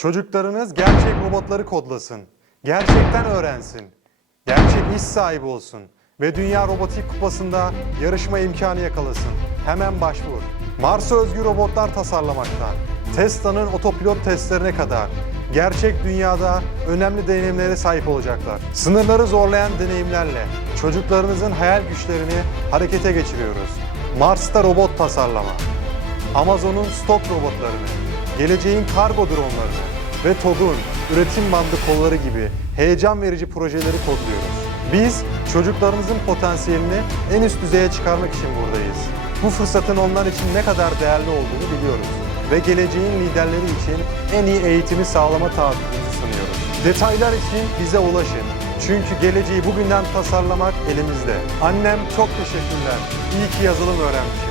Çocuklarınız gerçek robotları kodlasın. Gerçekten öğrensin. Gerçek iş sahibi olsun. Ve Dünya Robotik Kupası'nda yarışma imkanı yakalasın. Hemen başvur. Mars'a özgü robotlar tasarlamaktan, Tesla'nın otopilot testlerine kadar gerçek dünyada önemli deneyimlere sahip olacaklar. Sınırları zorlayan deneyimlerle çocuklarınızın hayal güçlerini harekete geçiriyoruz. Mars'ta robot tasarlama, Amazon'un stok robotlarını, geleceğin kargo dronlarını ve TOG'un üretim bandı kolları gibi heyecan verici projeleri kodluyoruz. Biz çocuklarımızın potansiyelini en üst düzeye çıkarmak için buradayız. Bu fırsatın onlar için ne kadar değerli olduğunu biliyoruz ve geleceğin liderleri için en iyi eğitimi sağlama taahhütümüzü sunuyoruz. Detaylar için bize ulaşın. Çünkü geleceği bugünden tasarlamak elimizde. Annem çok teşekkürler. İyi ki yazılım öğrenmişim.